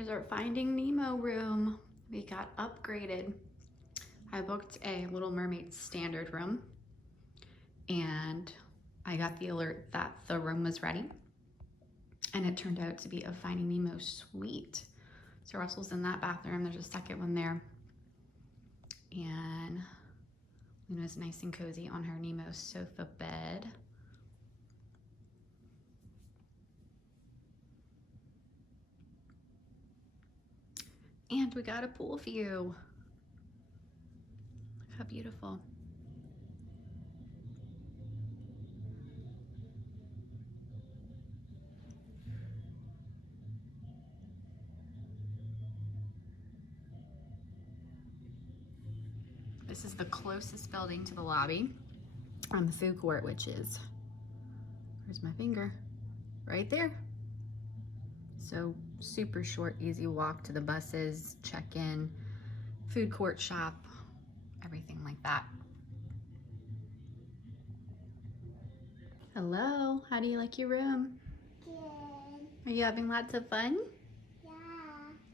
Here's our Finding Nemo room. We got upgraded. I booked a Little Mermaid standard room and I got the alert that the room was ready. And it turned out to be a Finding Nemo Suite. So Russell's in that bathroom. There's a second one there. And Luna's nice and cozy on her Nemo sofa bed. And we got a pool view. Look how beautiful. This is the closest building to the lobby on the food court, which is, where's my finger? Right there. So super short, easy walk to the buses, check-in, food court shop, everything like that. Hello, how do you like your room? Good. Are you having lots of fun? Yeah.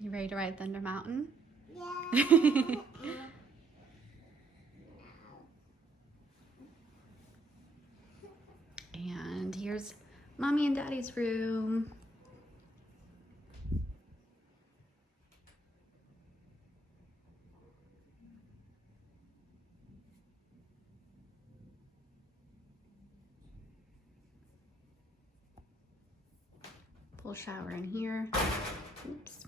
You ready to ride Thunder Mountain? Yeah. And here's Mommy and Daddy's room. Full shower in here. Oops.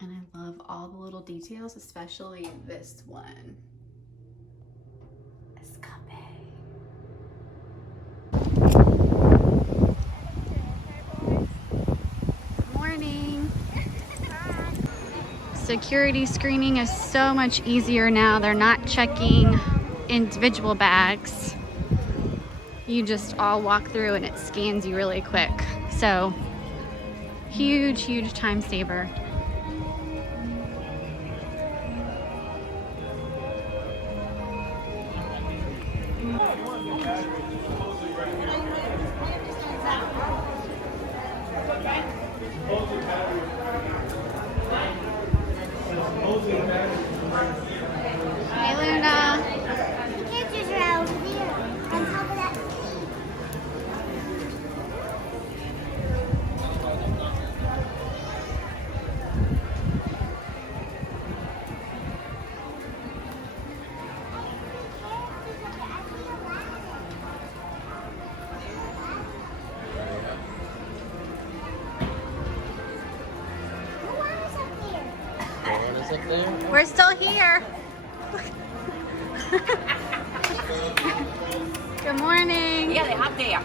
And I love all the little details, especially this one. Escape. Good morning. Security screening is so much easier now. They're not checking individual bags. You just all walk through and it scans you really quick. So huge, huge time saver. Hey Luna. The pictures are over there on top of that seat. Is up there? We're still here. Good morning. Yeah, they're up there.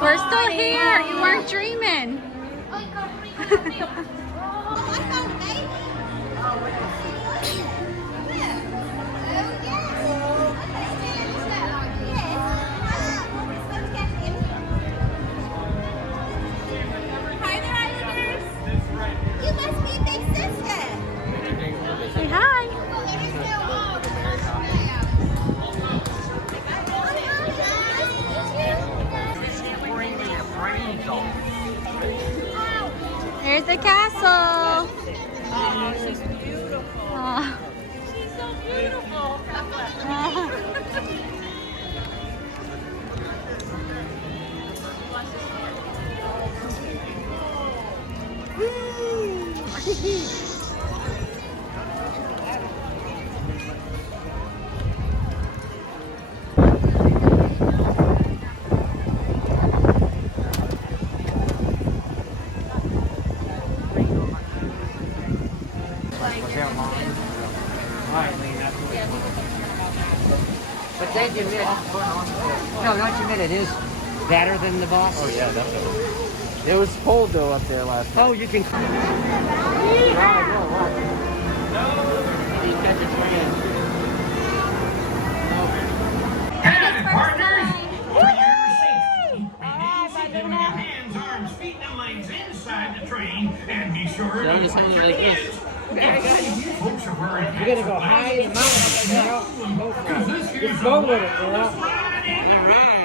We're still here. You weren't dreaming. Hi there, Islanders. You must be Big Sister. Say hi. Here's the castle. Oh, she's beautiful. Oh. She's so beautiful. But then you admit, no, don't you admit it is better than the boss? Oh yeah, definitely. It was cold though up there last night. Oh, you can. Partners, for your safety, remain seated with your hands, arms, feet, and legs inside the train, and be sure to just hold it like this. folks are wearing hats. You gotta go high in the mountain, girl. Because this here's Just go with it, girl. All right. All right.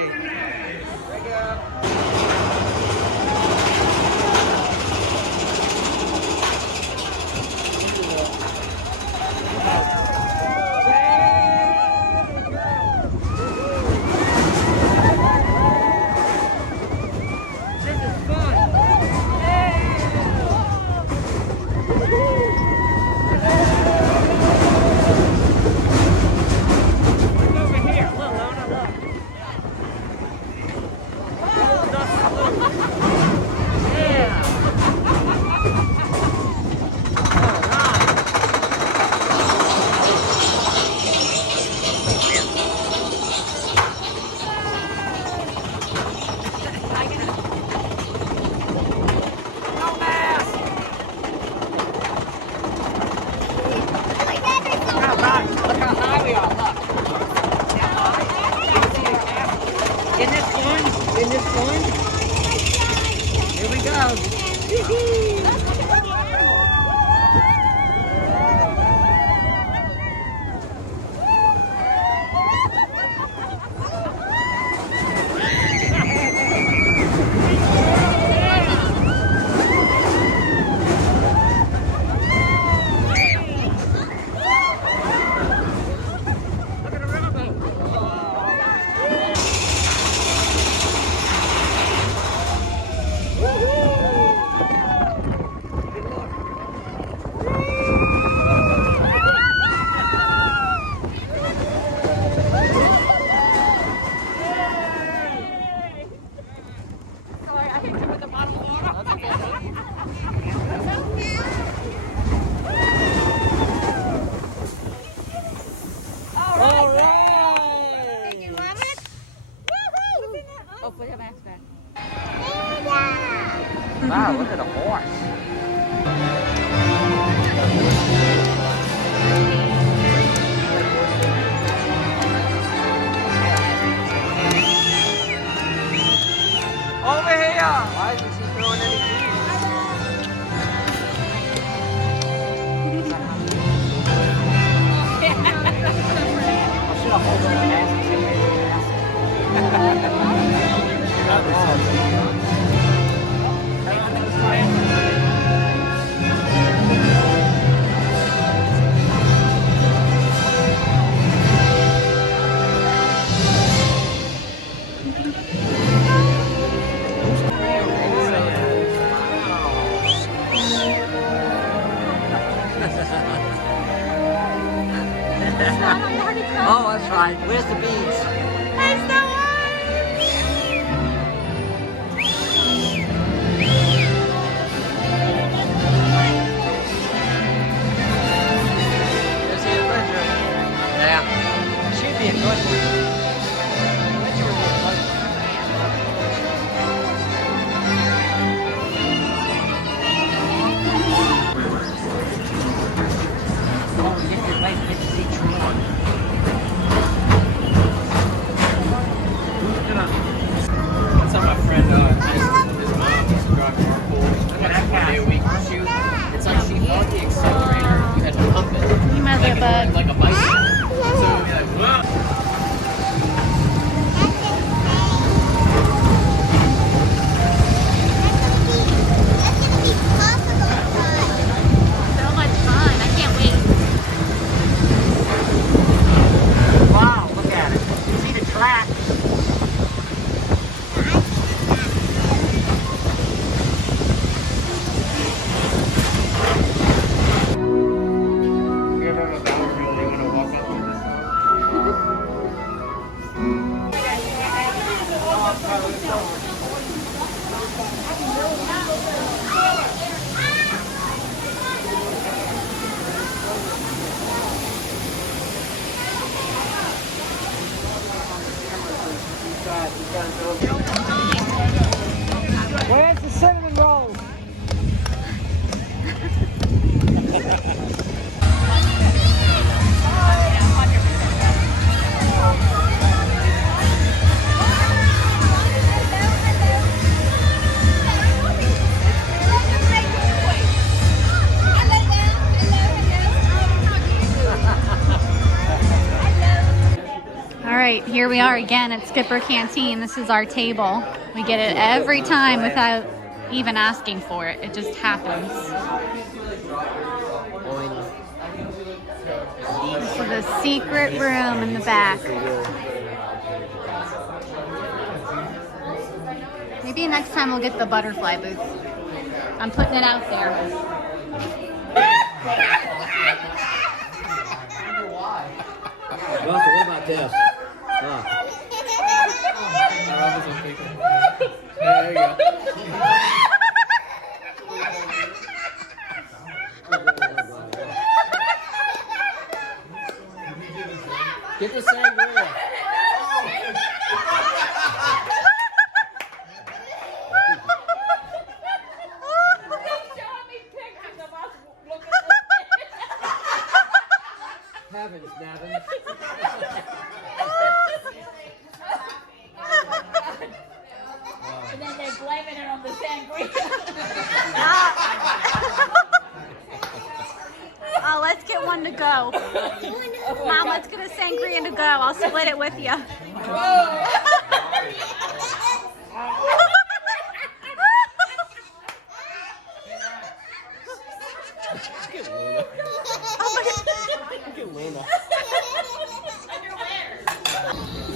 Wow, look at the horse. Over here! Why isn't she throwing any Oh, that's right. Where's the beads? There's the adventure. Yeah. She'd be a good one. Adventure would be a good one. Oh, you could like to see TRON. That's how my friend, his mom used to drive carpool. One day a week shoot. It's like she bought the accelerator and pump it. Like a bicycle. So we'd be like, whoa. So much fun. I can't wait. Wow, look at it. See the track. You ever have a battlefield you want to walk up to this Where's the cinnamon rolls? All right, here we are again at Skipper Canteen. This is our table. We get it every time without even asking for it. It just happens. This is a secret room in the back. Maybe next time we'll get the butterfly booth. I'm putting it out there. Russell, what about this? There you go. Get the sangria. Heavens, Navin. And then they blow blaming it on the sangria. Oh, let's get one to go. Mom, let's get a sangria to go. I'll split it with you.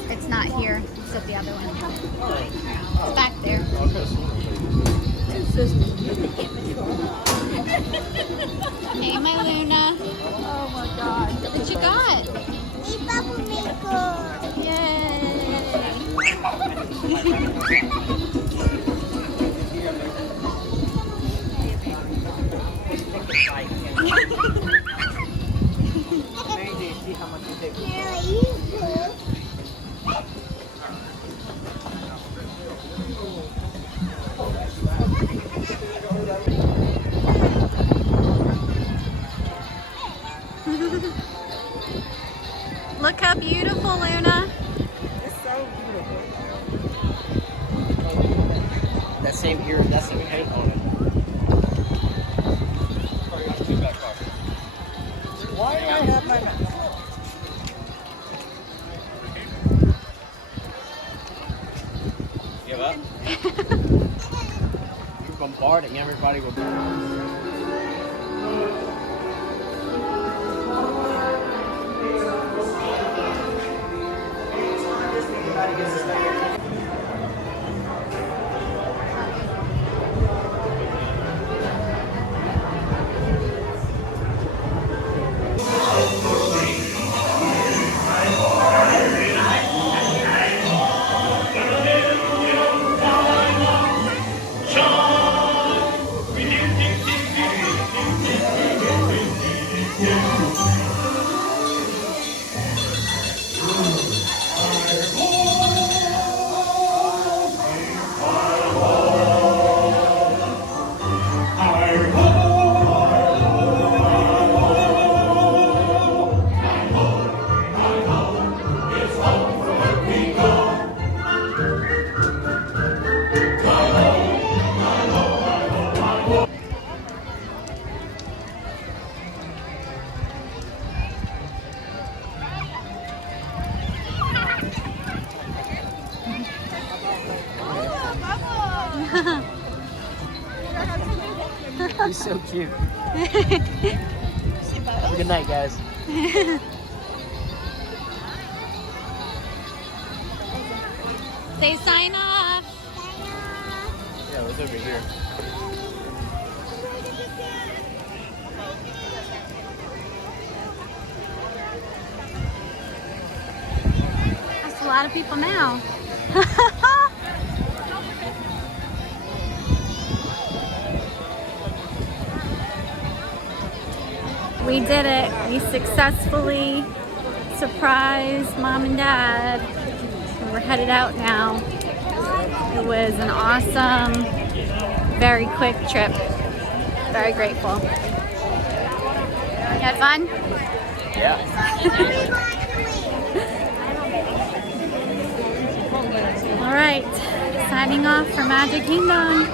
It's not here. It's at the other one. It's back there. Hey, my Luna. Oh my God. What you got? Bubble maker. Look how beautiful, Luna. That same here, that same paint on it. Why do I have my give up? You're bombarding everybody with He's so cute. Have a good night, guys. Say sign off. Yeah, it was over here. That's a lot of people now. We did it. We successfully surprised Mom and Dad. We're headed out now. It was an awesome, very quick trip. Very grateful. You had fun? Yeah. All right, signing off for Magic Kingdom.